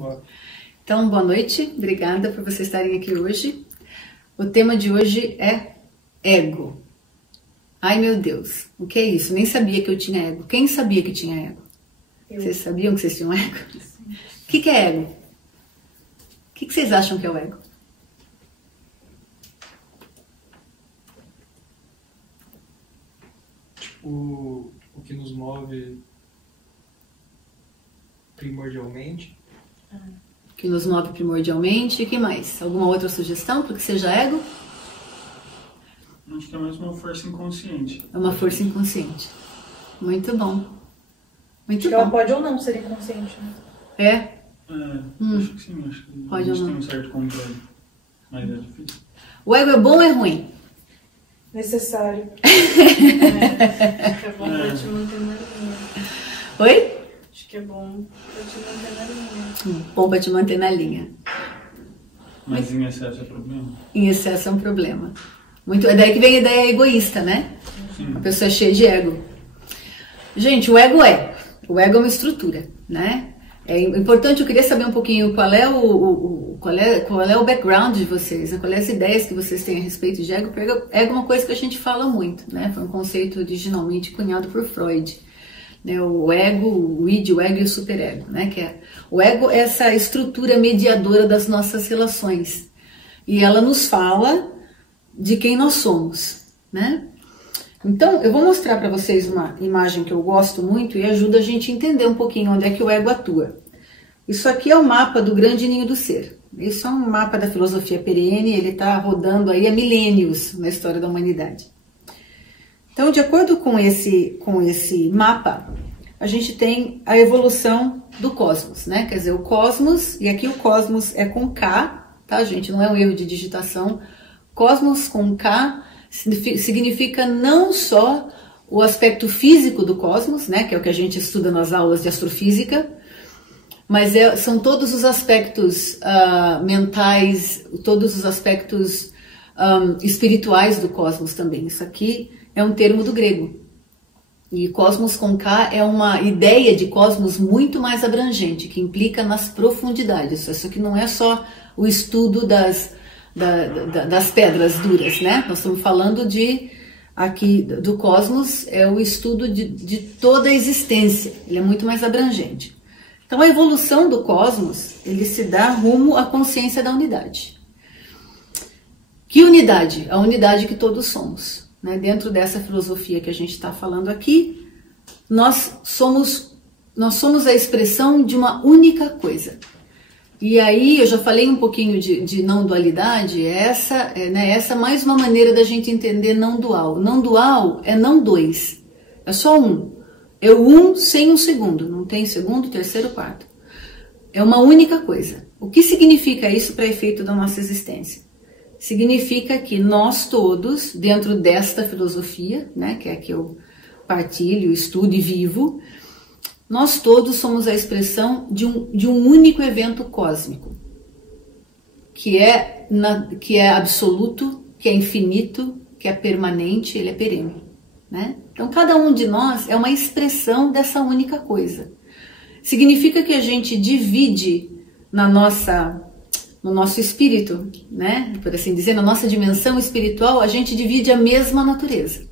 Boa. Então, boa noite, obrigada por vocês estarem aqui hoje. O tema de hoje é ego. Ai meu Deus, o que é isso? Nem sabia que eu tinha ego. Quem sabia que tinha ego? Vocês sabiam que vocês tinham ego? O que é ego? O que vocês acham que é o ego? O que nos move primordialmente. O que nos move primordialmente. E o que mais? Alguma outra sugestão para que seja ego? Acho que é mais uma força inconsciente. É uma força inconsciente. Muito bom. Muito Acho que bom. ela pode ou não ser inconsciente, né? É? Acho que sim, acho que Pode a gente ou tem não. um certo controle. Mas é difícil. O ego é bom ou é ruim? Necessário. É bom pra te manter na linha. Oi? Acho que é bom pra te manter na linha. Bom para te manter na linha. Mas em excesso é problema? Em excesso é um problema. Muito, é daí que vem a ideia egoísta, né? Sim. A pessoa é cheia de ego. Gente, o ego é uma estrutura, né? É importante, eu queria saber um pouquinho qual é o background de vocês, né? Quais as ideias que vocês têm a respeito de ego, porque ego é uma coisa que a gente fala muito, né? Foi um conceito originalmente cunhado por Freud, né? O ego, o id, o ego e o superego, né? O ego é essa estrutura mediadora das nossas relações e ela nos fala de quem nós somos, né? Então, eu vou mostrar para vocês uma imagem que eu gosto muito e ajuda a gente a entender um pouquinho onde é que o ego atua. Isso aqui é o mapa do grande ninho do ser. Isso é um mapa da filosofia perene, ele está rodando aí há milênios na história da humanidade. Então, de acordo com esse mapa, a gente tem a evolução do cosmos, né? Quer dizer, o cosmos, e aqui o cosmos é com K, tá, gente? Não é um erro de digitação. Cosmos com K significa não só o aspecto físico do cosmos, né, que é o que a gente estuda nas aulas de astrofísica, mas são todos os aspectos mentais, todos os aspectos espirituais do cosmos também. Isso aqui é um termo do grego. E cosmos com K é uma ideia de cosmos muito mais abrangente, que implica nas profundidades. Isso aqui não é só o estudo das pedras duras, né? Nós estamos falando aqui do cosmos, é o estudo de toda a existência, ele é muito mais abrangente. Então a evolução do cosmos, ele se dá rumo à consciência da unidade. Que unidade? A unidade que todos somos, né? Dentro dessa filosofia que a gente está falando aqui, nós somos a expressão de uma única coisa. E aí, eu já falei um pouquinho de não dualidade, essa mais uma maneira da gente entender não dual. Não dual é não dois, é só um. É o um sem um segundo, não tem segundo, terceiro, quarto. É uma única coisa. O que significa isso para efeito da nossa existência? Significa que nós todos, dentro desta filosofia, né, que é a que eu partilho, estudo e vivo, nós todos somos a expressão de um único evento cósmico, que é absoluto, que é infinito, que é permanente, ele é perene, né? Então, cada um de nós é uma expressão dessa única coisa. Significa que a gente divide no nosso espírito, né? Por assim dizer, na nossa dimensão espiritual, a gente divide a mesma natureza.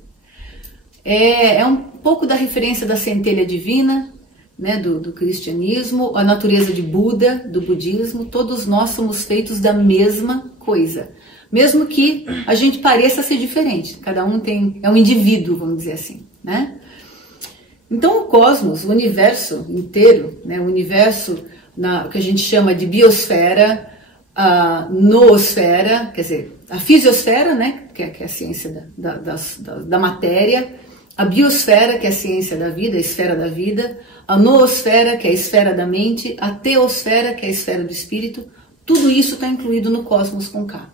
É um pouco da referência da centelha divina, né, do cristianismo, a natureza de Buda, do budismo, todos nós somos feitos da mesma coisa. Mesmo que a gente pareça ser diferente, cada um é um indivíduo, vamos dizer assim, né? Então o cosmos, o universo inteiro, né, o universo que a gente chama de biosfera, a noosfera, quer dizer, a fisiosfera, né, que é a ciência da matéria, a biosfera, que é a ciência da vida, a esfera da vida, a noosfera, que é a esfera da mente, a teosfera, que é a esfera do espírito, tudo isso está incluído no cosmos com K.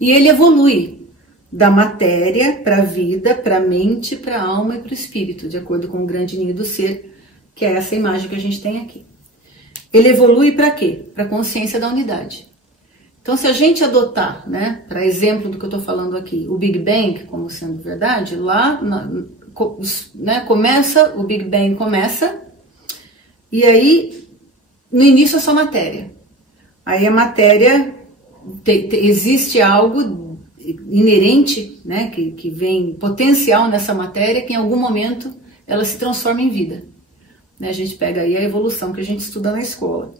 E ele evolui da matéria para a vida, para a mente, para a alma e para o espírito, de acordo com o grande ninho do ser, que é essa imagem que a gente tem aqui. Ele evolui para quê? Para a consciência da unidade. Então, se a gente adotar, né, para exemplo do que eu estou falando aqui, o Big Bang como sendo verdade, lá, né, o Big Bang começa, e aí no início é só matéria. Aí a matéria, existe algo inerente, né, que vem potencial nessa matéria, que em algum momento ela se transforma em vida. Né, a gente pega aí a evolução que a gente estuda na escola.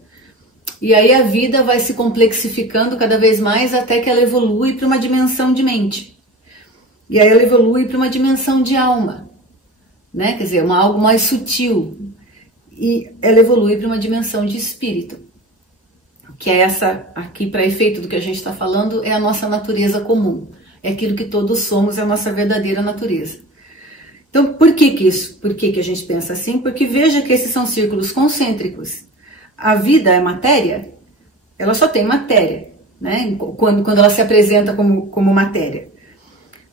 E aí a vida vai se complexificando cada vez mais até que ela evolui para uma dimensão de mente. E aí ela evolui para uma dimensão de alma, né? Quer dizer, algo mais sutil. E ela evolui para uma dimensão de espírito, que é essa aqui, para efeito do que a gente está falando, é a nossa natureza comum. É aquilo que todos somos, é a nossa verdadeira natureza. Então, por que isso? Por que a gente pensa assim? Porque veja que esses são círculos concêntricos. A vida é matéria, ela só tem matéria, né? Quando ela se apresenta como matéria.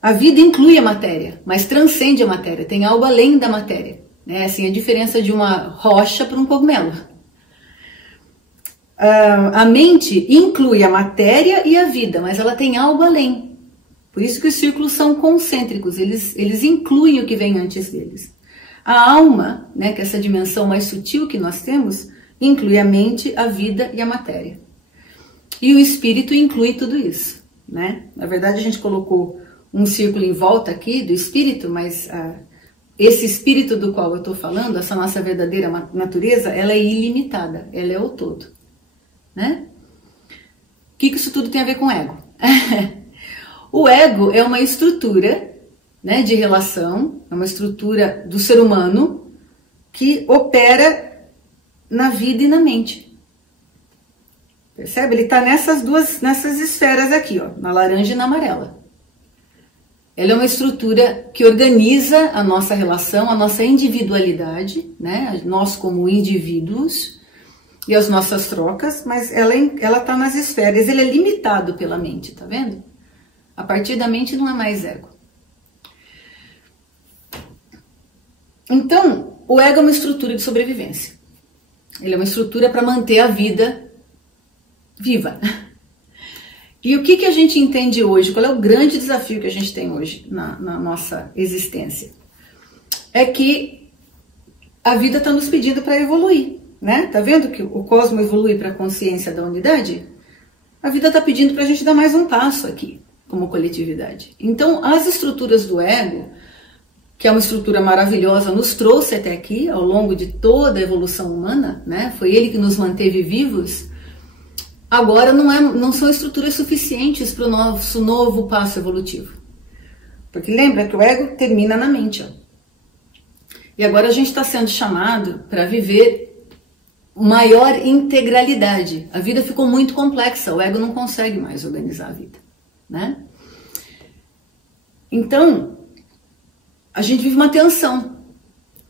A vida inclui a matéria, mas transcende a matéria, tem algo além da matéria. Né? Assim, a diferença de uma rocha para um cogumelo. A mente inclui a matéria e a vida, mas ela tem algo além. Por isso que os círculos são concêntricos, eles incluem o que vem antes deles. A alma, né, que é essa dimensão mais sutil que nós temos, inclui a mente, a vida e a matéria. E o espírito inclui tudo isso. Né? Na verdade, a gente colocou um círculo em volta aqui do espírito, mas esse espírito do qual eu estou falando, essa nossa verdadeira natureza, ela é ilimitada, ela é o todo. Né? O que isso tudo tem a ver com ego? O ego é uma estrutura, né, de relação, é uma estrutura do ser humano que opera na vida e na mente. Percebe? Ele está nessas esferas aqui, ó, na laranja e na amarela. Ela é uma estrutura que organiza a nossa relação, a nossa individualidade, né? Nós como indivíduos e as nossas trocas, mas ela está nas esferas, ele é limitado pela mente, tá vendo? A partir da mente não é mais ego. Então, o ego é uma estrutura de sobrevivência. Ele é uma estrutura para manter a vida viva. E o que a gente entende hoje? Qual é o grande desafio que a gente tem hoje na nossa existência? É que a vida está nos pedindo para evoluir, né? Tá vendo que o cosmo evolui para a consciência da unidade? A vida está pedindo para a gente dar mais um passo aqui, como coletividade. Então, as estruturas do ego, que é uma estrutura maravilhosa, nos trouxe até aqui, ao longo de toda a evolução humana, né? Foi ele que nos manteve vivos. Agora não são estruturas suficientes para o nosso novo passo evolutivo. Porque lembra que o ego termina na mente. Ó. E agora a gente está sendo chamado para viver maior integralidade. A vida ficou muito complexa, o ego não consegue mais organizar a vida. Né? Então, a gente vive uma tensão.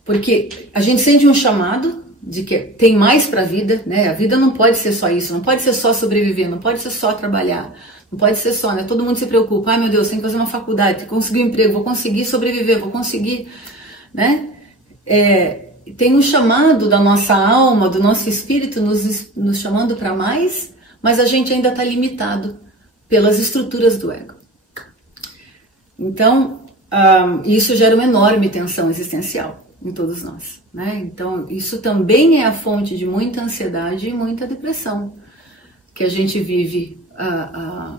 Porque a gente sente um chamado de que tem mais para a vida, né? A vida não pode ser só isso, não pode ser só sobreviver, não pode ser só trabalhar, não pode ser só, né? Todo mundo se preocupa, ai meu Deus, tem que fazer uma faculdade, tem que conseguir um emprego, vou conseguir sobreviver, vou conseguir, né? Tem um chamado da nossa alma, do nosso espírito nos chamando para mais, mas a gente ainda está limitado pelas estruturas do ego. Então, isso gera uma enorme tensão existencial em todos nós, né? Então, isso também é a fonte de muita ansiedade e muita depressão que a gente vive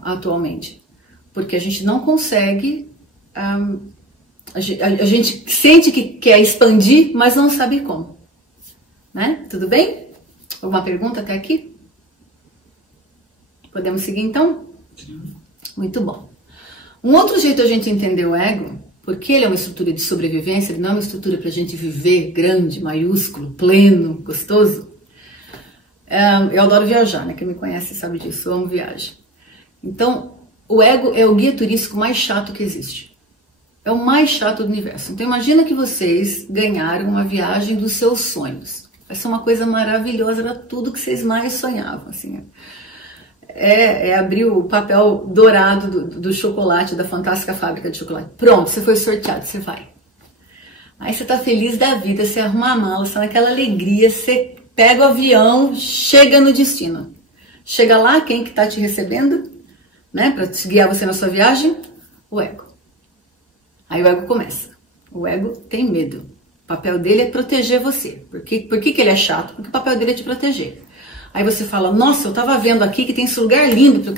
atualmente. Porque a gente não consegue, a gente sente que quer expandir, mas não sabe como. Né? Tudo bem? Alguma pergunta até aqui? Podemos seguir então? Sim. Muito bom. Um outro jeito de a gente entender o ego, porque ele é uma estrutura de sobrevivência, ele não é uma estrutura para a gente viver grande, maiúsculo, pleno, gostoso. Eu adoro viajar, né? Quem me conhece sabe disso, eu amo viagem. Então, o ego é o guia turístico mais chato que existe. É o mais chato do universo. Então, imagina que vocês ganharam uma viagem dos seus sonhos. Vai ser uma coisa maravilhosa, era tudo que vocês mais sonhavam, assim. É abrir o papel dourado do chocolate, da fantástica fábrica de chocolate. Pronto, você foi sorteado, você vai. Aí você tá feliz da vida, você arruma a mala, você tá naquela alegria, você pega o avião, chega no destino. Chega lá, quem que tá te recebendo, né, para guiar você na sua viagem? O ego. Aí o ego começa. O ego tem medo. O papel dele é proteger você. Por que ele é chato? Porque o papel dele é te proteger. Aí você fala, nossa, eu tava vendo aqui que tem esse lugar lindo, que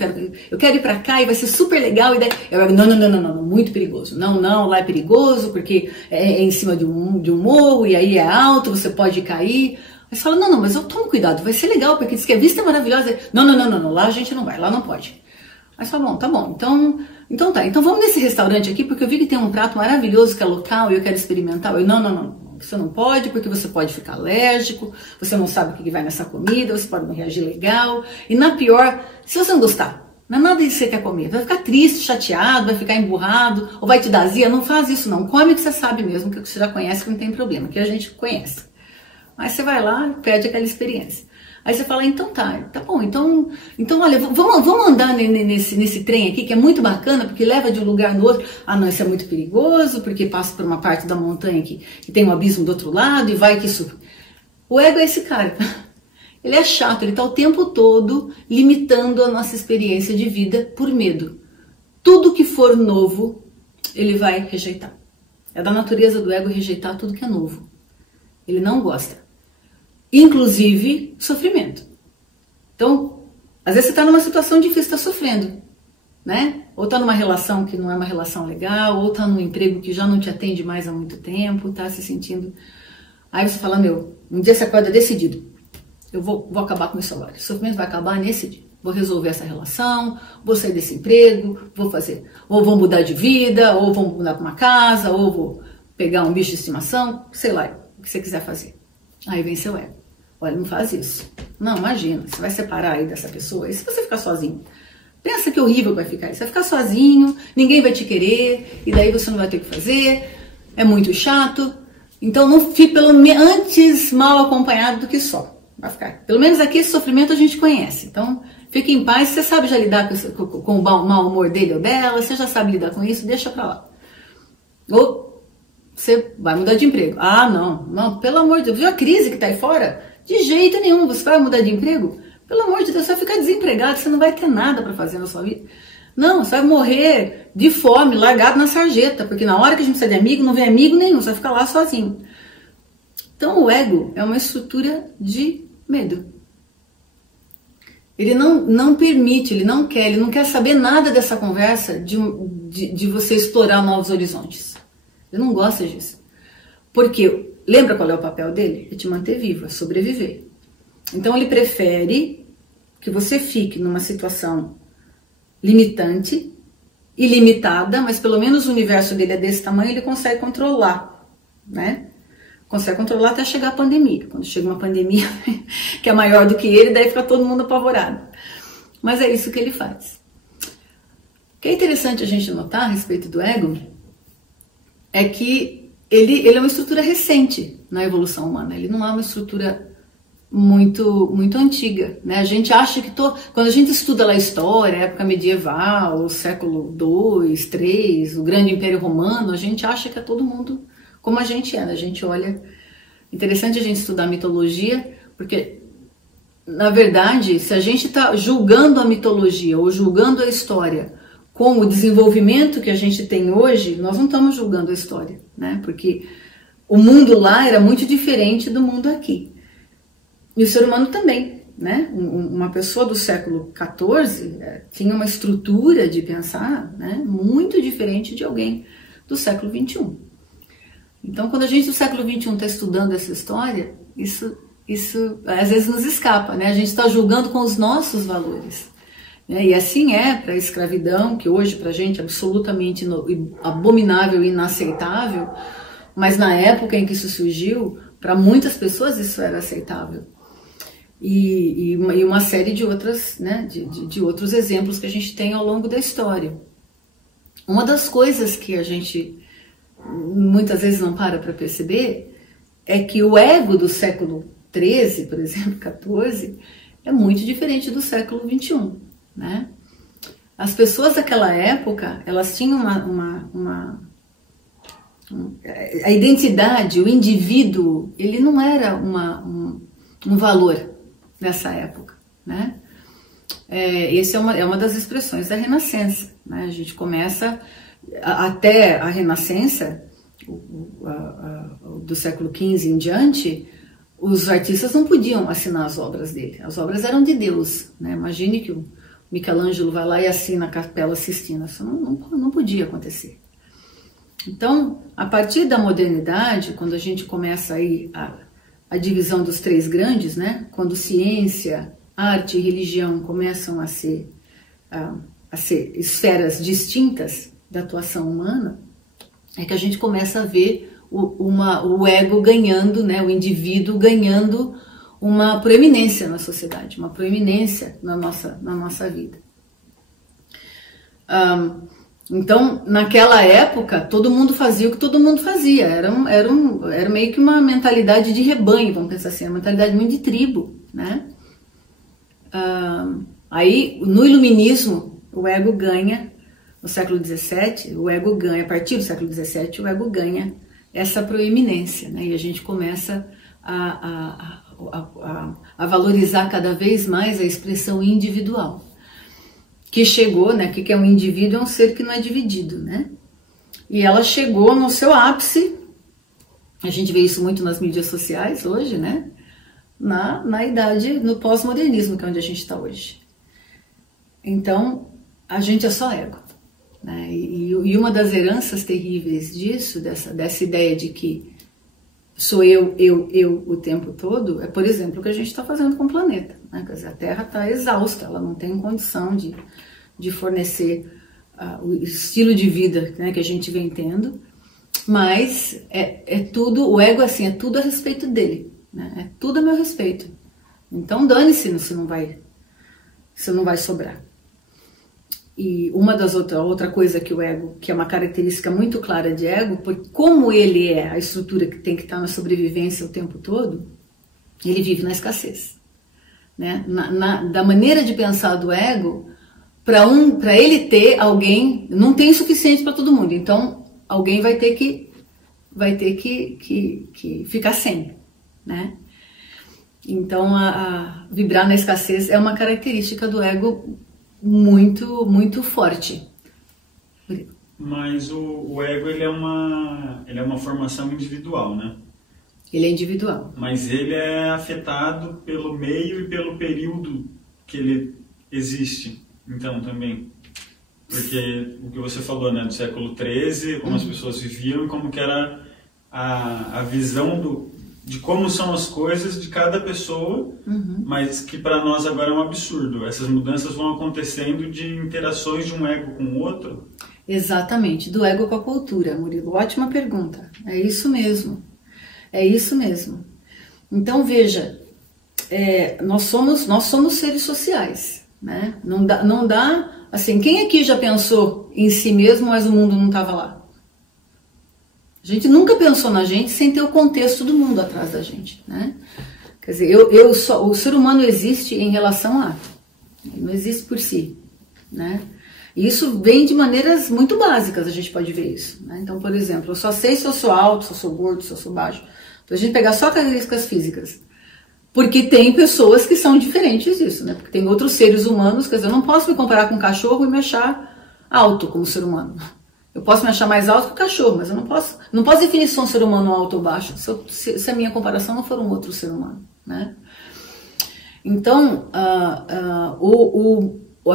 eu quero ir pra cá e vai ser super legal. E daí, não, muito perigoso. Não, lá é perigoso porque é em cima de um morro e aí é alto, você pode cair. Aí você fala, não, mas eu tomo cuidado, vai ser legal, porque diz que a vista é maravilhosa. Não, lá a gente não vai, lá não pode. Aí você fala, bom, tá bom, então vamos nesse restaurante aqui, porque eu vi que tem um prato maravilhoso que é local e eu quero experimentar. Eu, não, você não pode, porque você pode ficar alérgico, você não sabe o que vai nessa comida, você pode não reagir legal. E na pior, se você não gostar, não é nada disso que você quer comer, vai ficar triste, chateado, vai ficar emburrado, ou vai te dar azia, não faz isso não, come o que você sabe mesmo, que você já conhece, que não tem problema, que a gente conhece. Aí você vai lá e pede aquela experiência. Aí você fala, então tá bom, então olha, vamos andar nesse trem aqui, que é muito bacana, porque leva de um lugar no outro. Ah, não, isso é muito perigoso, porque passa por uma parte da montanha que tem um abismo do outro lado, e vai que isso... O ego é esse cara. Ele é chato, ele está o tempo todo limitando a nossa experiência de vida por medo. Tudo que for novo, ele vai rejeitar. É da natureza do ego rejeitar tudo que é novo. Ele não gosta. Inclusive sofrimento. Então, às vezes você está numa situação difícil, está sofrendo, né? Ou está numa relação que não é uma relação legal, ou está num emprego que já não te atende mais há muito tempo, está se sentindo... Aí você fala, um dia você acorda decidido, eu vou acabar com isso agora. O sofrimento vai acabar nesse dia. Vou resolver essa relação, vou sair desse emprego, ou vou mudar de vida, ou vou mudar para uma casa, ou vou pegar um bicho de estimação, sei lá, o que você quiser fazer. Aí vem seu ego. Olha, não faz isso. Não, imagina, você vai separar aí dessa pessoa. E se você ficar sozinho? Pensa que horrível vai ficar. Você vai ficar sozinho, ninguém vai te querer, e daí você não vai ter o que fazer, é muito chato. Então não fique antes mal acompanhado do que só. Vai ficar. Pelo menos aqui esse sofrimento a gente conhece. Então fique em paz, você sabe já lidar com o mau humor dele ou dela, você já sabe lidar com isso, deixa pra lá. Ou você vai mudar de emprego. Ah, não, pelo amor de Deus, viu a crise que tá aí fora? De jeito nenhum, você vai mudar de emprego? Pelo amor de Deus, você vai ficar desempregado, você não vai ter nada para fazer na sua vida. Não, você vai morrer de fome, largado na sarjeta, porque na hora que a gente precisa de amigo, não vem amigo nenhum, você vai ficar lá sozinho. Então o ego é uma estrutura de medo. Ele não permite, ele não quer saber nada dessa conversa de você explorar novos horizontes. Ele não gosta disso. Porque... Lembra qual é o papel dele? É te manter vivo, é sobreviver. Então ele prefere que você fique numa situação limitante, ilimitada, mas pelo menos o universo dele é desse tamanho, ele consegue controlar, né? Consegue controlar até chegar a pandemia. Quando chega uma pandemia que é maior do que ele, daí fica todo mundo apavorado. Mas é isso que ele faz. O que é interessante a gente notar a respeito do ego é que ele é uma estrutura recente na evolução humana, ele não é uma estrutura muito antiga, né? A gente acha que quando a gente estuda lá a história, a época medieval, o século II, III, o grande Império Romano, a gente acha que é todo mundo como a gente é, né? A gente olha... Interessante a gente estudar a mitologia, porque, na verdade, se a gente está julgando a mitologia ou julgando a história com o desenvolvimento que a gente tem hoje, nós não estamos julgando a história, né? Porque o mundo lá era muito diferente do mundo aqui. E o ser humano também, né? Uma pessoa do século XIV tinha uma estrutura de pensar, né, muito diferente de alguém do século XXI. Então, quando a gente do século XXI está estudando essa história, isso às vezes nos escapa, né? A gente está julgando com os nossos valores. E assim é para a escravidão, que hoje para a gente é absolutamente abominável e inaceitável, mas na época em que isso surgiu, para muitas pessoas isso era aceitável. E uma série de outras, né, de outros exemplos que a gente tem ao longo da história. Uma das coisas que a gente muitas vezes não para perceber é que o ego do século XIII, por exemplo, XIV, é muito diferente do século XXI. Né? As pessoas daquela época, elas tinham a identidade, o indivíduo, ele não era um valor nessa época, né? Essa é uma das expressões da Renascença, né? A gente começa, até a Renascença, do século XV em diante, os artistas não podiam assinar as obras dele. As obras eram de Deus, né? Imagine que o Michelangelo vai lá e assina a Capela Sistina. Isso não podia acontecer. Então, a partir da modernidade, quando a gente começa aí a divisão dos três grandes, né? Quando ciência, arte e religião começam a ser esferas distintas da atuação humana, é que a gente começa a ver o ego ganhando, né? O indivíduo ganhando uma proeminência na sociedade, uma proeminência na nossa vida. Então, naquela época, todo mundo fazia o que todo mundo fazia. Era meio que uma mentalidade de rebanho, vamos pensar assim, uma mentalidade muito de tribo, né? Aí, no iluminismo, o ego ganha, no século XVII, o ego ganha, a partir do século XVII, o ego ganha essa proeminência, né? E a gente começa a valorizar cada vez mais a expressão individual. Que chegou, né? Que é um indivíduo, é um ser que não é dividido, né? E ela chegou no seu ápice, a gente vê isso muito nas mídias sociais hoje, né? Na idade, no pós-modernismo, que é onde a gente está hoje. Então, a gente é só ego, né? E uma das heranças terríveis disso, dessa ideia de que sou eu o tempo todo, é, por exemplo, o que a gente está fazendo com o planeta, né? Quer dizer, a Terra está exausta, ela não tem condição de fornecer o estilo de vida, né, que a gente vem tendo, mas é tudo, o ego assim, é tudo a respeito dele, né? É tudo a meu respeito. Então dane-se se não vai sobrar. E outra coisa que o ego, que é uma característica muito clara de ego, porque como ele é a estrutura que tem que estar na sobrevivência o tempo todo, ele vive na escassez, né? Da maneira de pensar do ego, para ele ter alguém, não tem o suficiente para todo mundo, então alguém vai ter que ficar sem, né? Então vibrar na escassez é uma característica do ego muito, muito forte. Mas o ego, ele é uma formação individual, né? Ele é individual. Mas ele é afetado pelo meio e pelo período que ele existe, então, também. Porque o que você falou, né, do século XIII, como as pessoas viviam e como que era a visão de como são as coisas de cada pessoa, mas que para nós agora é um absurdo. Essas mudanças vão acontecendo de interações de um ego com o outro. Exatamente, do ego com a cultura, Murilo. Ótima pergunta. É isso mesmo. É isso mesmo. Então, veja, nós somos seres sociais, né? Não dá, assim, quem aqui já pensou em si mesmo, mas o mundo não estava lá? A gente nunca pensou na gente sem ter o contexto do mundo atrás da gente, né? Quer dizer, o ser humano existe em relação a, ele não existe por si, né? E isso vem de maneiras muito básicas, a gente pode ver isso, né? Então, por exemplo, eu só sei se eu sou alto, se eu sou gordo, se eu sou baixo. Então, a gente pegar só características físicas. Porque tem pessoas que são diferentes disso, né? Porque tem outros seres humanos, quer dizer, eu não posso me comparar com um cachorro e me achar alto como ser humano. Eu posso me achar mais alto que o cachorro, mas eu não posso definir se sou um ser humano alto ou baixo, se a minha comparação não for um outro ser humano, né? Então, a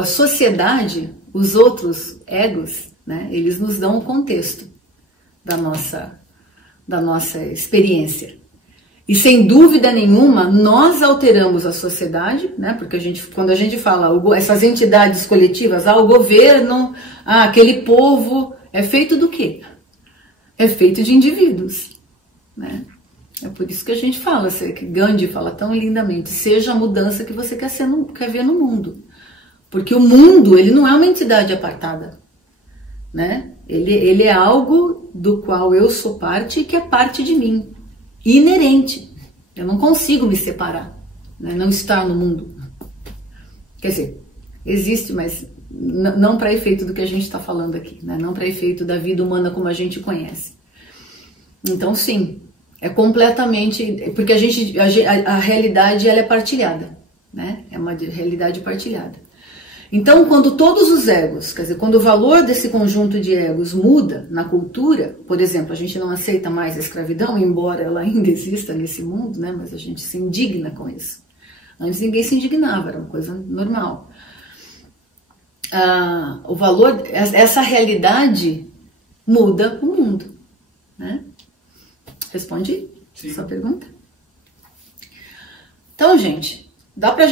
sociedade, os outros egos, né, eles nos dão um contexto da nossa experiência. E sem dúvida nenhuma, nós alteramos a sociedade, né? Porque quando a gente fala essas entidades coletivas, o governo, aquele povo, é feito do quê? É feito de indivíduos, né? É por isso que a gente fala, que Gandhi fala tão lindamente, seja a mudança que você quer ver no mundo. Porque o mundo, ele não é uma entidade apartada, né? Ele é algo do qual eu sou parte e que é parte de mim. Inerente. Eu não consigo me separar, né? Não estar no mundo. Quer dizer, existe, mas não para efeito do que a gente está falando aqui, né? Não para efeito da vida humana como a gente conhece. Então, sim, é completamente... Porque a realidade ela é partilhada, né? É uma realidade partilhada. Então, quando todos os egos, quer dizer, quando o valor desse conjunto de egos muda na cultura, por exemplo, a gente não aceita mais a escravidão, embora ela ainda exista nesse mundo, né? Mas a gente se indigna com isso. Antes ninguém se indignava, era uma coisa normal. O valor, essa realidade muda o mundo, né? Respondi sua pergunta? Então, gente, dá pra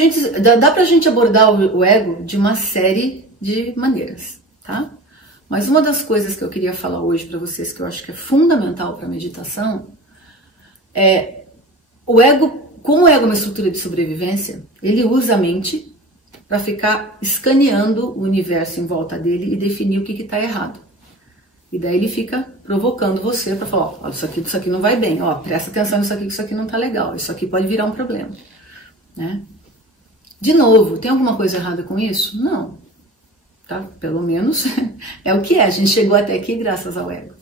gente abordar o ego de uma série de maneiras, tá? Mas uma das coisas que eu queria falar hoje para vocês, que eu acho que é fundamental para a meditação, é o ego. Como o ego é uma estrutura de sobrevivência, ele usa a mente para ficar escaneando o universo em volta dele e definir o que está errado. E daí ele fica provocando você para falar, ó, isso aqui não vai bem, ó, presta atenção nisso aqui, que isso aqui não está legal, isso aqui pode virar um problema, né? De novo, tem alguma coisa errada com isso? Não. Tá? Pelo menos é o que é, a gente chegou até aqui graças ao ego.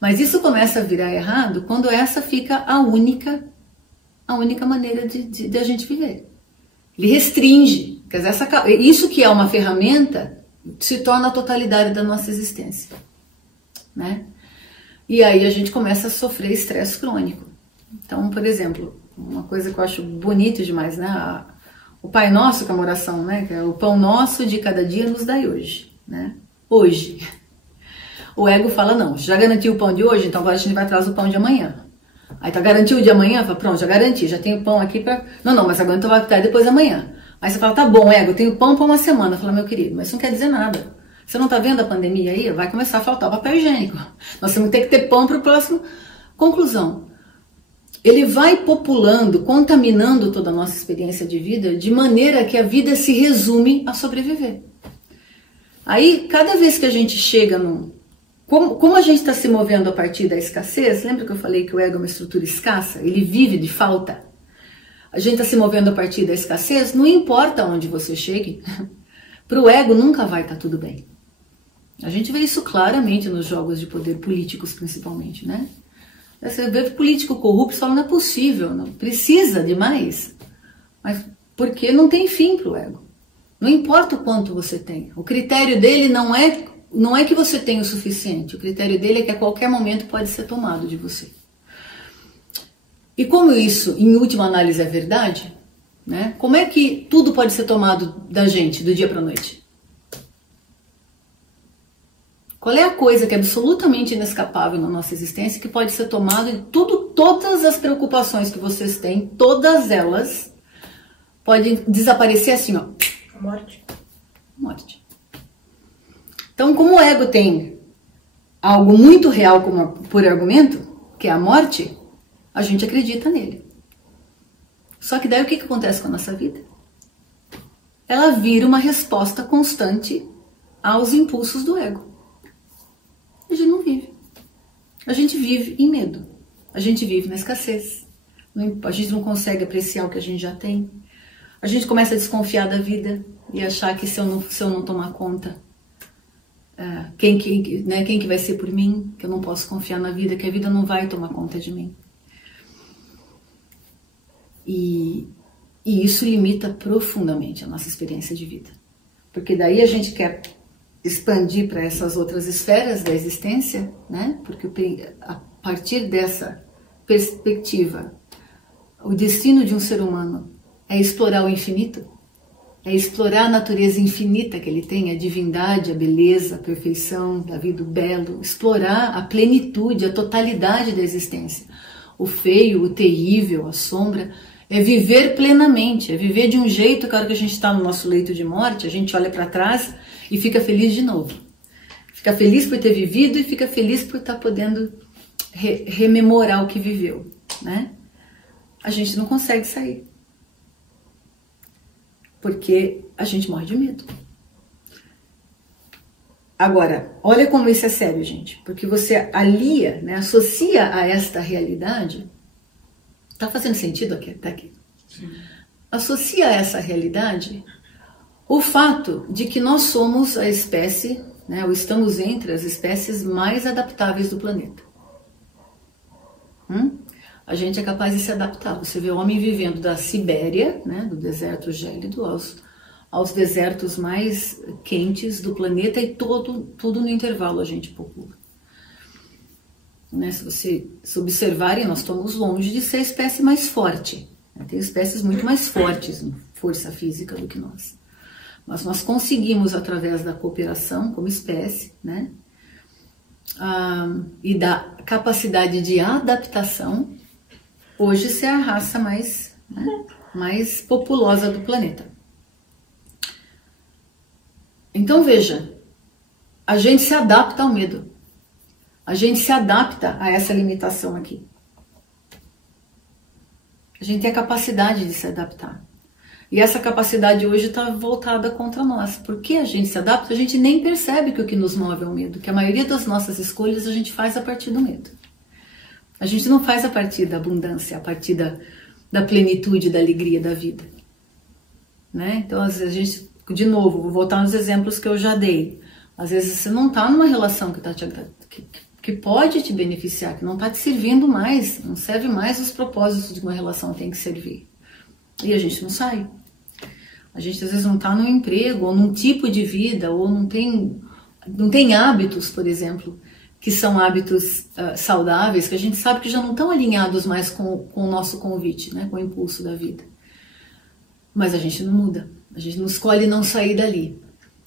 Mas isso começa a virar errado quando essa fica a única maneira de a gente viver. Ele restringe. Quer dizer, isso que é uma ferramenta se torna a totalidade da nossa existência, né? E aí a gente começa a sofrer estresse crônico. Então, por exemplo, uma coisa que eu acho bonita demais, né? O Pai Nosso, que é uma oração, né? Que é o pão nosso de cada dia nos dai hoje, né? Hoje. O ego fala, não, já garantiu o pão de hoje, então agora a gente vai atrás do pão de amanhã. Aí tá garantiu o de amanhã? Fala, pronto, já garanti, já tenho pão aqui para... Não, mas agora então vai até depois da manhã. Aí você fala, tá bom, ego, eu tenho pão para uma semana. Fala, meu querido, mas isso não quer dizer nada. Você não tá vendo a pandemia aí? Vai começar a faltar papel higiênico. Nós vamos ter que ter pão para o próximo. Conclusão. Ele vai populando, contaminando toda a nossa experiência de vida, de maneira que a vida se resume a sobreviver. Aí, cada vez que a gente chega num... Como a gente está se movendo a partir da escassez, lembra que eu falei que o ego é uma estrutura escassa? Ele vive de falta. A gente está se movendo a partir da escassez, não importa onde você chegue, para o ego nunca vai estar tudo bem. A gente vê isso claramente nos jogos de poder políticos, principalmente, né? Você vê político corrupto e fala, não é possível, não precisa de mais. Mas porque não tem fim para o ego. Não importa o quanto você tem. O critério dele não é que você tem o suficiente. O critério dele é que a qualquer momento pode ser tomado de você. E como isso, em última análise, é verdade, né? Como é que tudo pode ser tomado da gente, do dia para a noite? Qual é a coisa que é absolutamente inescapável na nossa existência que pode ser tomada de todas as preocupações que vocês têm, todas elas podem desaparecer assim, ó. A morte. Morte. Então, como o ego tem algo muito real por argumento, que é a morte, a gente acredita nele. Só que daí o que acontece com a nossa vida? Ela vira uma resposta constante aos impulsos do ego. A gente não vive. A gente vive em medo. A gente vive na escassez. A gente não consegue apreciar o que a gente já tem. A gente começa a desconfiar da vida e achar que se eu não tomar conta, quem que vai ser por mim, que eu não posso confiar na vida, que a vida não vai tomar conta de mim. E isso limita profundamente a nossa experiência de vida. Porque daí a gente quer expandir para essas outras esferas da existência, né? Porque a partir dessa perspectiva, o destino de um ser humano é explorar o infinito, é explorar a natureza infinita que ele tem, a divindade, a beleza, a perfeição da vida, o belo, explorar a plenitude, a totalidade da existência, o feio, o terrível, a sombra, é viver plenamente, é viver de um jeito que a hora que a gente está no nosso leito de morte, a gente olha para trás e fica feliz de novo. Fica feliz por ter vivido e fica feliz por estar podendo rememorar o que viveu, né? A gente não consegue sair. Porque a gente morre de medo. Agora, olha como isso é sério, gente. Porque você alia, né, associa a esta realidade. Tá fazendo sentido aqui? Tá aqui. Sim. Associa a essa realidade o fato de que nós somos a espécie, né, ou estamos entre as espécies mais adaptáveis do planeta. A gente é capaz de se adaptar. Você vê o homem vivendo da Sibéria, né, do deserto gélido, aos desertos mais quentes do planeta e tudo no intervalo a gente popula. Né? Se vocês observarem, nós estamos longe de ser a espécie mais forte. Né? Tem espécies muito mais fortes em força física do que nós. Mas nós conseguimos, através da cooperação como espécie, né? E da capacidade de adaptação, hoje ser a raça mais, né, mais populosa do planeta. Então veja, a gente se adapta ao medo. A gente se adapta a essa limitação aqui. A gente tem a capacidade de se adaptar. E essa capacidade hoje está voltada contra nós. Por que a gente se adapta? A gente nem percebe que o que nos move é o medo. Que a maioria das nossas escolhas a gente faz a partir do medo. A gente não faz a partir da abundância, a partir da plenitude, da alegria da vida. Né? Então, às vezes, a gente, de novo, vou voltar nos exemplos que eu já dei. Às vezes você não está numa relação que pode te beneficiar, que não está te servindo mais, não serve mais os propósitos de uma relação tem que servir. E a gente não sai. A gente às vezes não está num emprego, ou num tipo de vida, ou não tem hábitos, por exemplo, que são hábitos saudáveis, que a gente sabe que já não estão alinhados mais com o nosso convite, né, com o impulso da vida. Mas a gente não muda. A gente não escolhe não sair dali.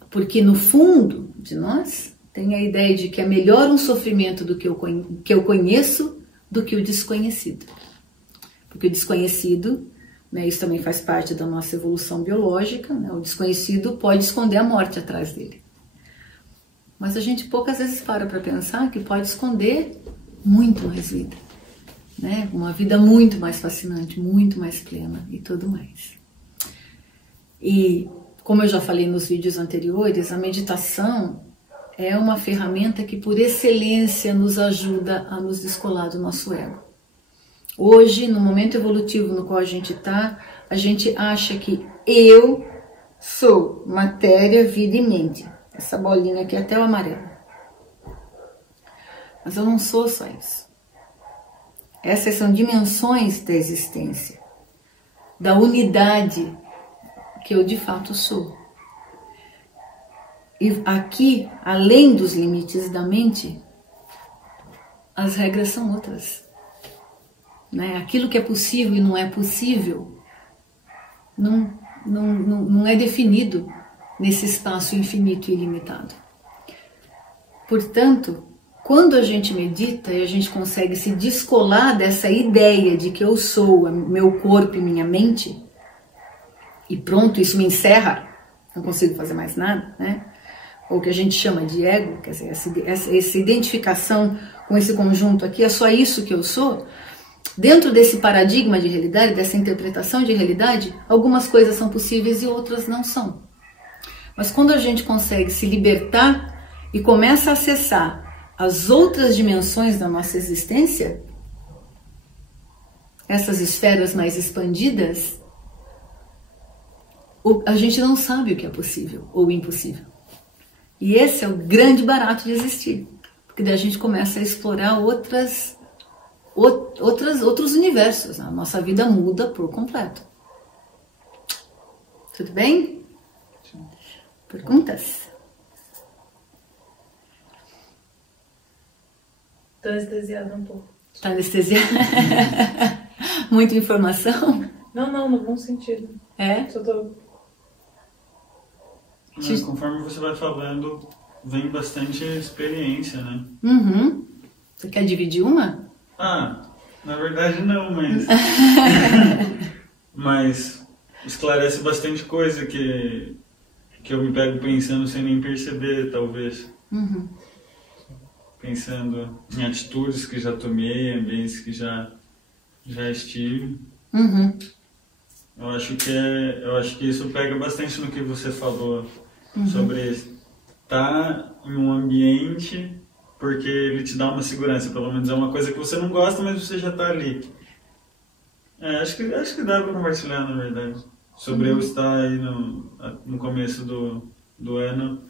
Porque no fundo de nós tem a ideia de que é melhor um sofrimento do que eu conheço do que o desconhecido. Porque o desconhecido, né, isso também faz parte da nossa evolução biológica, né, o desconhecido pode esconder a morte atrás dele. Mas a gente poucas vezes para pensar que pode esconder muito mais vida. Né? Uma vida muito mais fascinante, muito mais plena e tudo mais. E como eu já falei nos vídeos anteriores, a meditação é uma ferramenta que por excelência nos ajuda a nos descolar do nosso ego. Hoje, no momento evolutivo no qual a gente está, a gente acha que eu sou matéria, vida e mente. Essa bolinha aqui até o amarelo. Mas eu não sou só isso. Essas são dimensões da existência, da unidade que eu de fato sou. E aqui, além dos limites da mente, as regras são outras. Né? Aquilo que é possível e não é possível não é definido nesse espaço infinito e ilimitado. Portanto, quando a gente medita e a gente consegue se descolar dessa ideia de que eu sou meu corpo e minha mente, e pronto, isso me encerra, não consigo fazer mais nada, né? Ou o que a gente chama de ego, quer dizer, essa identificação com esse conjunto aqui, é só isso que eu sou. Dentro desse paradigma de realidade, dessa interpretação de realidade, algumas coisas são possíveis e outras não são. Mas quando a gente consegue se libertar e começa a acessar as outras dimensões da nossa existência, essas esferas mais expandidas, a gente não sabe o que é possível ou impossível. E esse é o grande barato de existir, porque daí a gente começa a explorar outros universos. A nossa vida muda por completo. Tudo bem? Perguntas? Estou anestesiada um pouco. Está anestesiada? Muita informação? Não, no bom sentido. É? Só tô... Conforme você vai falando, vem bastante experiência, né? Uhum. Você quer dividir uma? Na verdade não, mas esclarece bastante coisa que eu me pego pensando sem nem perceber, talvez. Uhum. Pensando em atitudes que já tomei, ambientes que já estive. Uhum. Eu acho que isso pega bastante no que você falou sobre estar em um ambiente porque ele te dá uma segurança, pelo menos é uma coisa que você não gosta, mas você já está ali. Acho que dá para compartilhar, na verdade, sobre eu estar aí no começo do ano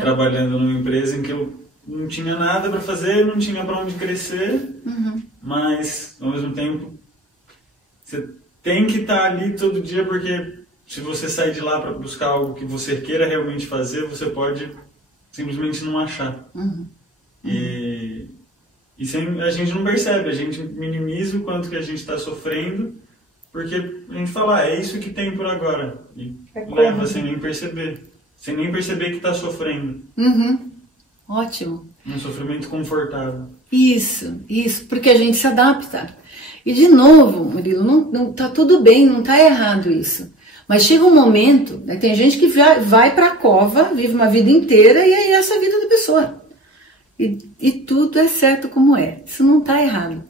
trabalhando numa empresa em que eu não tinha nada para fazer, não tinha para onde crescer, mas ao mesmo tempo você tem que estar ali todo dia porque se você sair de lá para buscar algo que você queira realmente fazer, você pode simplesmente não achar. E a gente não percebe, a gente minimiza o quanto que a gente está sofrendo, porque a gente fala, é isso que tem por agora. E leva sem nem perceber. Sem nem perceber que está sofrendo. Ótimo. Um sofrimento confortável. Isso, porque a gente se adapta. E de novo, Murilo, não tá tudo bem, não tá errado isso. Mas chega um momento, né, tem gente que vai para a cova, vive uma vida inteira e aí essa é a vida da pessoa. E tudo é certo como é. Isso não tá errado.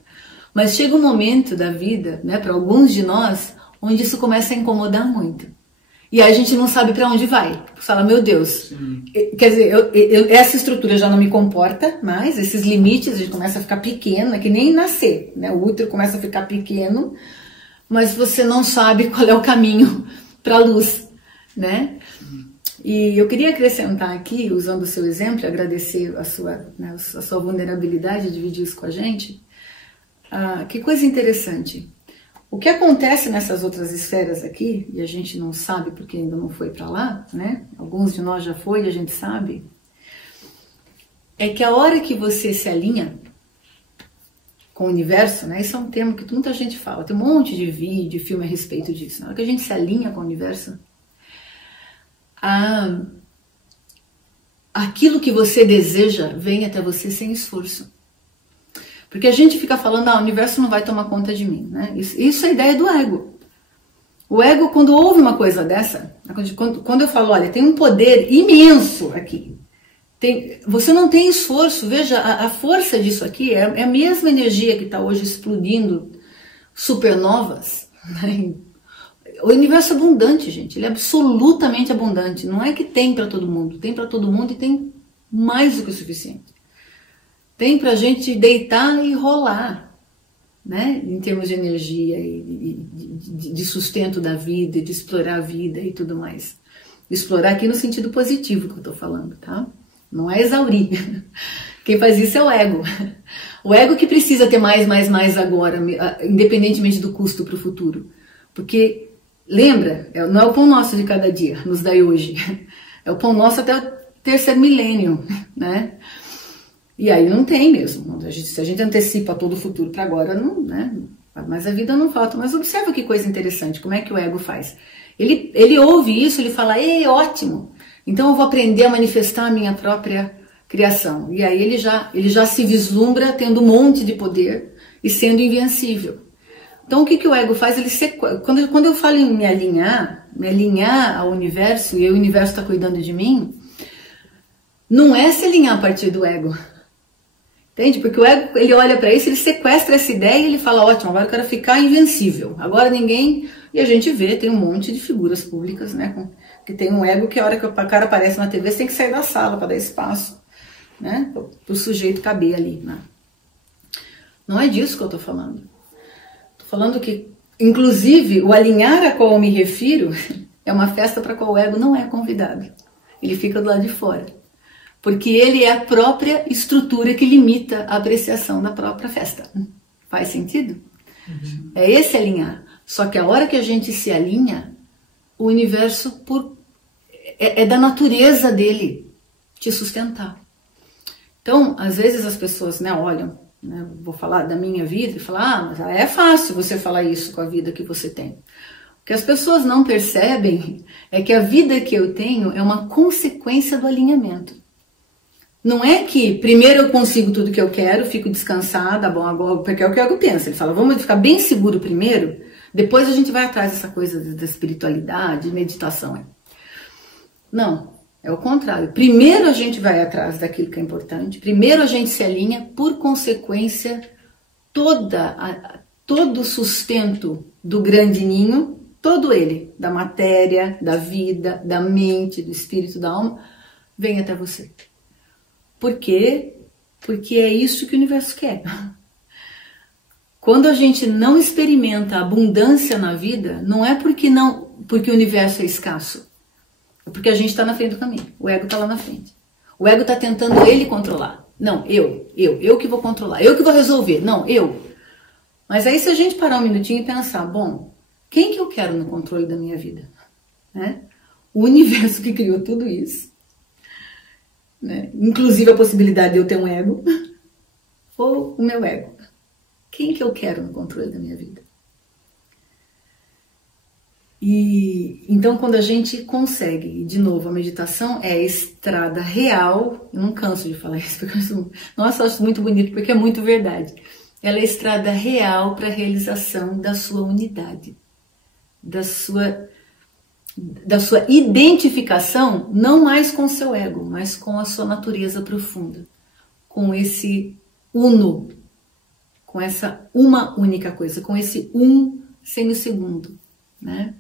Mas chega um momento da vida, né, para alguns de nós, onde isso começa a incomodar muito. E aí a gente não sabe para onde vai. Fala, meu Deus, quer dizer, essa estrutura já não me comporta mais, esses limites, a gente começa a ficar pequeno, é que nem nascer, né? O útero começa a ficar pequeno, mas você não sabe qual é o caminho para a luz, né? E eu queria acrescentar aqui, usando o seu exemplo, agradecer a sua vulnerabilidade, dividir isso com a gente. Que coisa interessante. O que acontece nessas outras esferas aqui, e a gente não sabe porque ainda não foi para lá, né? Alguns de nós já foi e a gente sabe, é que a hora que você se alinha com o universo, né? Isso é um termo que muita gente fala, tem um monte de vídeo, filme a respeito disso. Na hora que a gente se alinha com o universo, aquilo que você deseja vem até você sem esforço. Porque a gente fica falando, o universo não vai tomar conta de mim, né? Isso é a ideia do ego. O ego, quando ouve uma coisa dessa, quando eu falo, olha, tem um poder imenso aqui, você não tem esforço, veja, a força disso aqui é a mesma energia que está hoje explodindo supernovas, né? O universo é abundante, gente, ele é absolutamente abundante, não é que tem para todo mundo, tem para todo mundo e tem mais do que o suficiente. Tem pra gente deitar e rolar, né? Em termos de energia e de sustento da vida, de explorar a vida e tudo mais. Explorar aqui no sentido positivo que eu tô falando, tá? Não é exaurir. Quem faz isso é o ego. O ego que precisa ter mais agora, independentemente do custo para o futuro. Porque, lembra, não é o pão nosso de cada dia, nos dai hoje. É o pão nosso até o terceiro milênio, né? E aí não tem mesmo. Se a gente antecipa todo o futuro para agora, não, né? Mas a vida não falta. Mas observa que coisa interessante, como é que o ego faz. Ele ouve isso, ele fala, ótimo, então eu vou aprender a manifestar a minha própria criação. E aí ele já se vislumbra tendo um monte de poder e sendo invencível. Então o que o ego faz? Quando eu falo em me alinhar ao universo, e o universo está cuidando de mim, não é se alinhar a partir do ego. Entende? Porque o ego, ele olha para isso, ele sequestra essa ideia e ele fala, ótimo, agora eu quero ficar invencível. Agora ninguém... E a gente vê, tem um monte de figuras públicas, né? Que tem um ego que a hora que o cara aparece na TV, você tem que sair da sala para dar espaço, né? Para o sujeito caber ali, né? Não é disso que eu tô falando. Tô falando que, inclusive, o alinhar a qual eu me refiro é uma festa para qual o ego não é convidado. Ele fica do lado de fora. Porque ele é a própria estrutura que limita a apreciação da própria festa. Faz sentido? É esse alinhar. Só que a hora que a gente se alinha, o universo é da natureza dele te sustentar. Então, às vezes as pessoas, né, olham, né, vou falar da minha vida e falar, mas é fácil você falar isso com a vida que você tem. O que as pessoas não percebem é que a vida que eu tenho é uma consequência do alinhamento. Não é que primeiro eu consigo tudo que eu quero, fico descansada, bom, agora, porque é o que eu penso. Ele fala, vamos ficar bem seguro primeiro, depois a gente vai atrás dessa coisa da espiritualidade, meditação. Não, é o contrário. Primeiro a gente vai atrás daquilo que é importante, primeiro a gente se alinha, por consequência, todo o sustento do grande ninho, todo ele, da matéria, da vida, da mente, do espírito, da alma, vem até você. Por quê? Porque é isso que o universo quer. Quando a gente não experimenta abundância na vida, não é porque o universo é escasso. É porque a gente está na frente do caminho. O ego está lá na frente. O ego está tentando ele controlar. Não, eu que vou controlar. Eu que vou resolver. Não, eu. Mas aí se a gente parar um minutinho e pensar, bom, quem que eu quero no controle da minha vida? né? O universo que criou tudo isso, né? Inclusive a possibilidade de eu ter um ego, ou o meu ego. Quem que eu quero no controle da minha vida? E então quando a gente consegue, de novo, a meditação é a estrada real, eu não canso de falar isso, porque nossa, eu acho muito bonito, porque é muito verdade. Ela é a estrada real para a realização da sua unidade, da sua identificação, não mais com o seu ego, mas com a sua natureza profunda, com esse uno, com essa uma única coisa, com esse sem o segundo, né?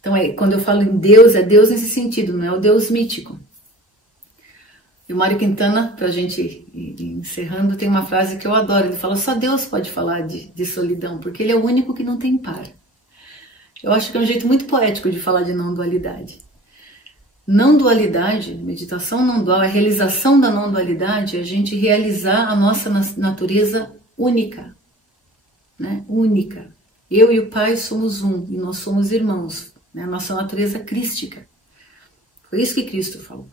Então, quando eu falo em Deus, é Deus nesse sentido, não é o Deus mítico. E o Mário Quintana, para a gente ir encerrando, tem uma frase que eu adoro. Ele fala, só Deus pode falar de solidão, porque Ele é o único que não tem par. Eu acho que é um jeito muito poético de falar de não dualidade. Não dualidade, meditação não dual, a realização da não dualidade é a gente realizar a nossa natureza única, né? Única. Eu e o Pai somos um, e nós somos irmãos, né? A nossa natureza crística. Foi isso que Cristo falou.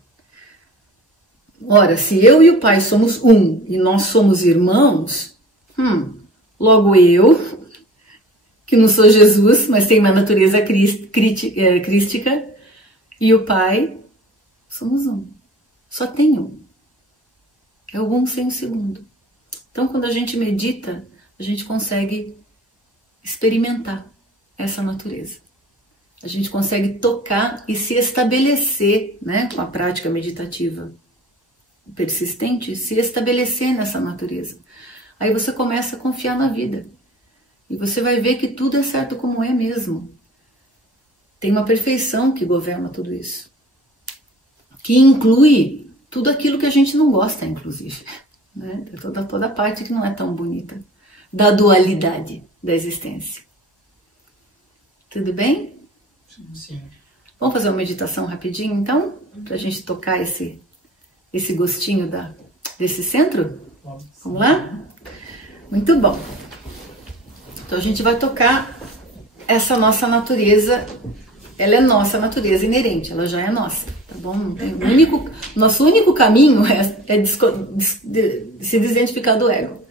Ora, se eu e o Pai somos um, e nós somos irmãos, logo eu, que não sou Jesus, mas tenho uma natureza crística, e o Pai, somos um. Só tem um. É o um sem o segundo. Então, quando a gente medita, a gente consegue experimentar essa natureza. A gente consegue tocar e se estabelecer, né, com a prática meditativa persistente, se estabelecer nessa natureza. Aí você começa a confiar na vida. E você vai ver que tudo é certo como é mesmo. Tem uma perfeição que governa tudo isso. Que inclui tudo aquilo que a gente não gosta, inclusive. Né? Toda a parte que não é tão bonita. Da dualidade da existência. Tudo bem? Sim. Vamos fazer uma meditação rapidinho, então? Para a gente tocar esse gostinho desse centro? Vamos lá? Muito bom. Então a gente vai tocar essa nossa natureza. Ela é nossa natureza inerente, ela já é nossa, tá bom? Não tem nosso único caminho é se desidentificar do ego.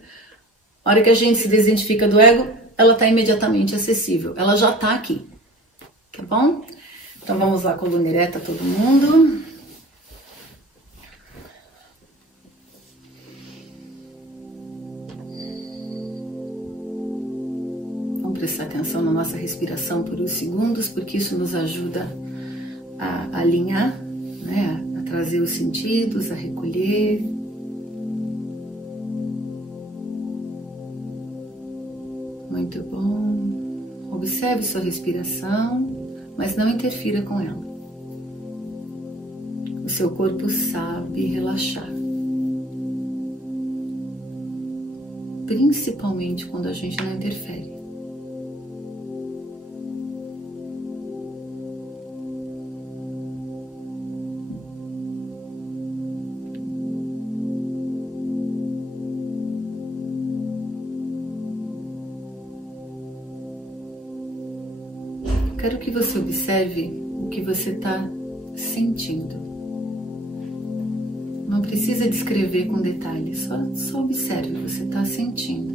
A hora que a gente se desidentifica do ego, ela está imediatamente acessível, ela já está aqui, tá bom? Então vamos lá, coluna ereta, todo mundo. Vamos prestar atenção na nossa respiração por uns segundos, porque isso nos ajuda a alinhar, né? A trazer os sentidos, a recolher. Muito bom. Observe sua respiração, mas não interfira com ela. O seu corpo sabe relaxar. Principalmente quando a gente não interfere. Quero que você observe o que você está sentindo. Não precisa descrever com detalhes, só observe o que você está sentindo.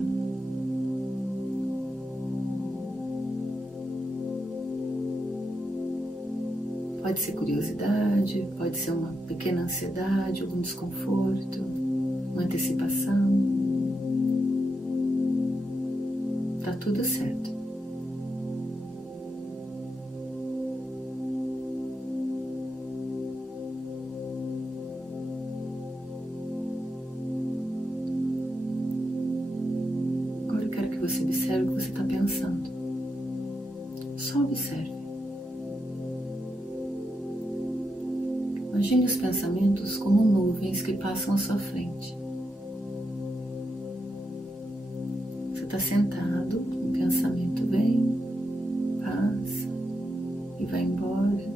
Pode ser curiosidade, pode ser uma pequena ansiedade, algum desconforto, uma antecipação. Tá tudo certo. Você observe o que você está pensando. Só observe. Imagine os pensamentos como nuvens que passam à sua frente. Você está sentado, um pensamento vem, passa e vai embora.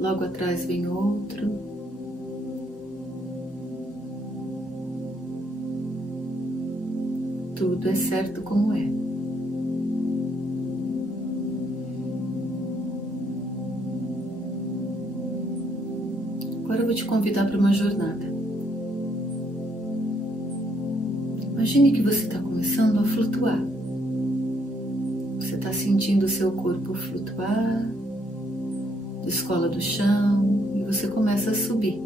Logo atrás vem outro. Tudo é certo como é. Agora eu vou te convidar para uma jornada. Imagine que você está começando a flutuar. Você está sentindo o seu corpo flutuar, descola do chão e você começa a subir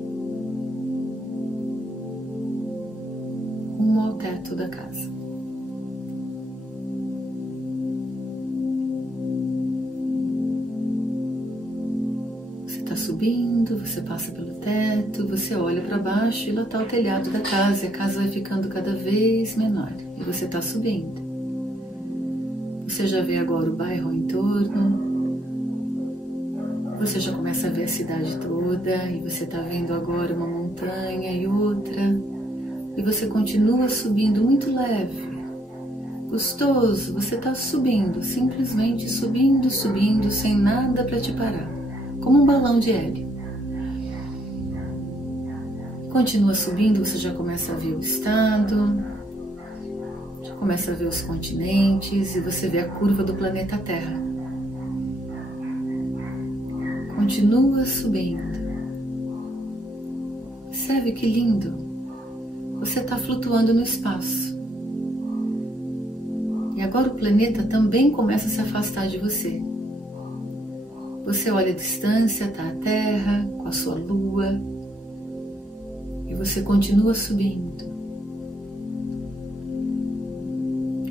rumo ao teto da casa. Você está subindo, você passa pelo teto, você olha para baixo e lá está o telhado da casa, e a casa vai ficando cada vez menor e você está subindo. Você já vê agora o bairro ao entorno, você já começa a ver a cidade toda e você está vendo agora uma montanha e outra, e você continua subindo muito leve, gostoso. Você está subindo, simplesmente subindo, subindo, sem nada para te parar, como um balão de hélio. Continua subindo, você já começa a ver o estado, já começa a ver os continentes e você vê a curva do planeta Terra. Continua subindo. Observe que lindo. Você está flutuando no espaço. E agora o planeta também começa a se afastar de você. Você olha a distância, está a Terra com a sua Lua. E você continua subindo.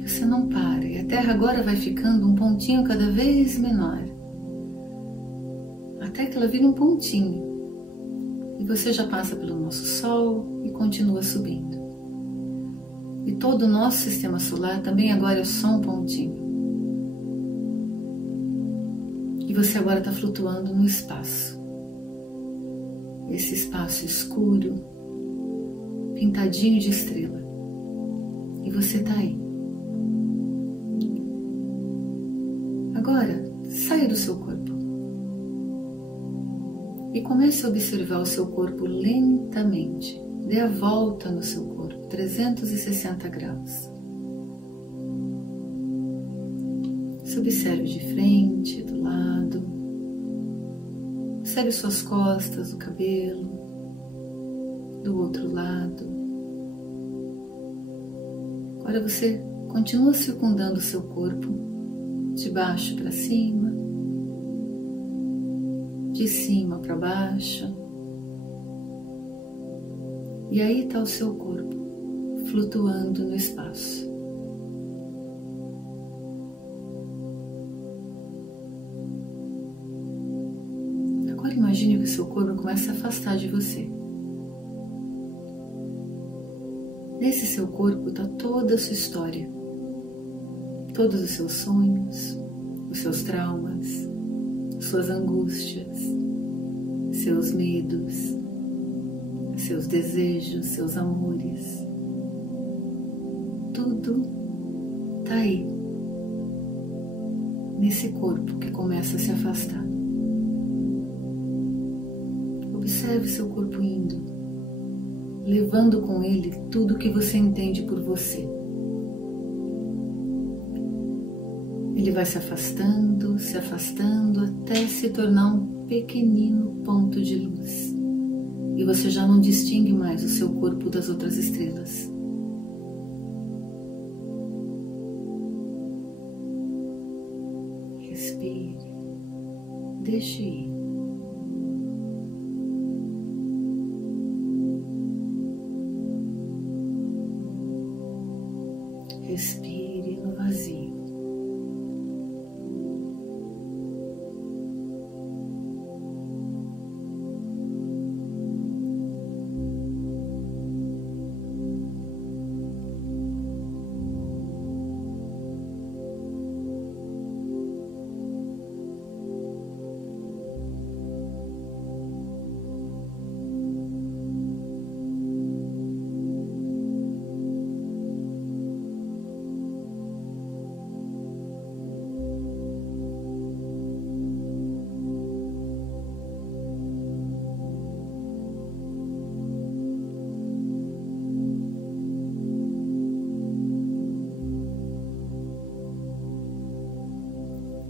Você não para. E a Terra agora vai ficando um pontinho cada vez menor. Até que ela vira um pontinho. E você já passa pelo nosso Sol e continua subindo. E todo o nosso sistema solar também agora é só um pontinho. E você agora está flutuando no espaço. Esse espaço escuro, pintadinho de estrela. E você está aí. Agora, saia do seu corpo. E comece a observar o seu corpo lentamente. Dê a volta no seu corpo, 360 graus. Se observe de frente, do lado. Observe suas costas, o cabelo. Do outro lado. Agora você continua circundando o seu corpo, de baixo para cima, de cima para baixo. E aí está o seu corpo, flutuando no espaço. Agora imagine que o seu corpo começa a se afastar de você. Nesse seu corpo está toda a sua história, todos os seus sonhos, os seus traumas, suas angústias, seus medos, seus desejos, seus amores. Tudo está aí, nesse corpo que começa a se afastar. Observe seu corpo indo, levando com ele tudo que você entende por você. Ele vai se afastando até se tornar um pequenino ponto de luz. E você já não distingue mais o seu corpo das outras estrelas. Respire, deixe ir. Respire no vazio.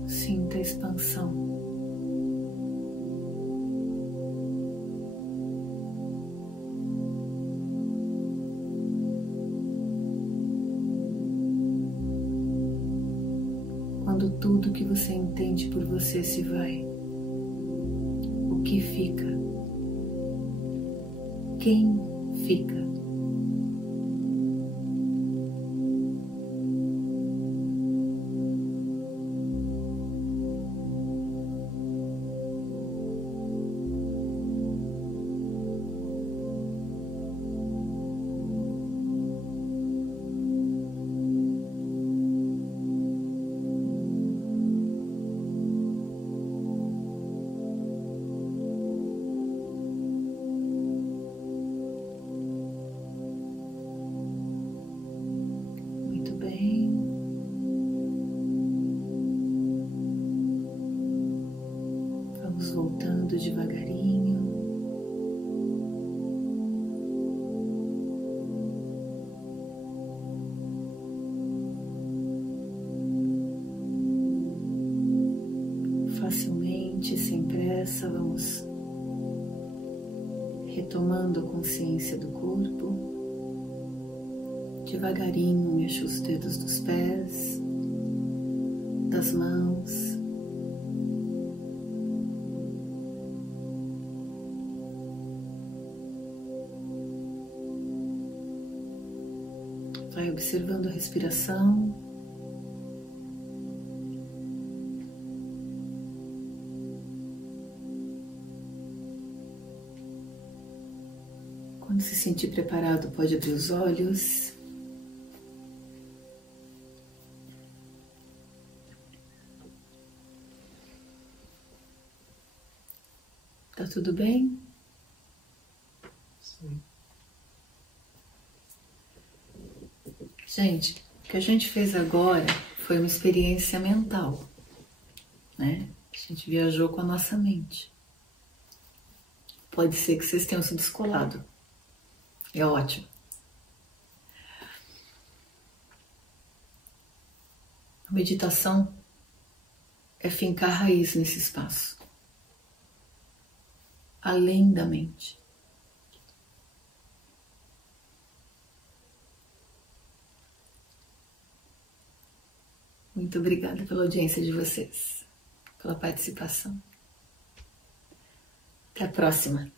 Sinta a expansão. quando tudo que você entende por você se vai, o que fica? Quem fica? Muito bem. Vamos voltando devagarinho. Facilmente, sem pressa, vamos retomando a consciência do corpo. Devagarinho, mexo os dedos dos pés, das mãos. Vai observando a respiração. Quando se sentir preparado, pode abrir os olhos. Tá tudo bem? Sim. Gente, o que a gente fez agora foi uma experiência mental, né? A gente viajou com a nossa mente. Pode ser que vocês tenham se descolado. É ótimo. A meditação é fincar raiz nesse espaço, além da mente. Muito obrigada pela audiência de vocês, pela participação. Até a próxima.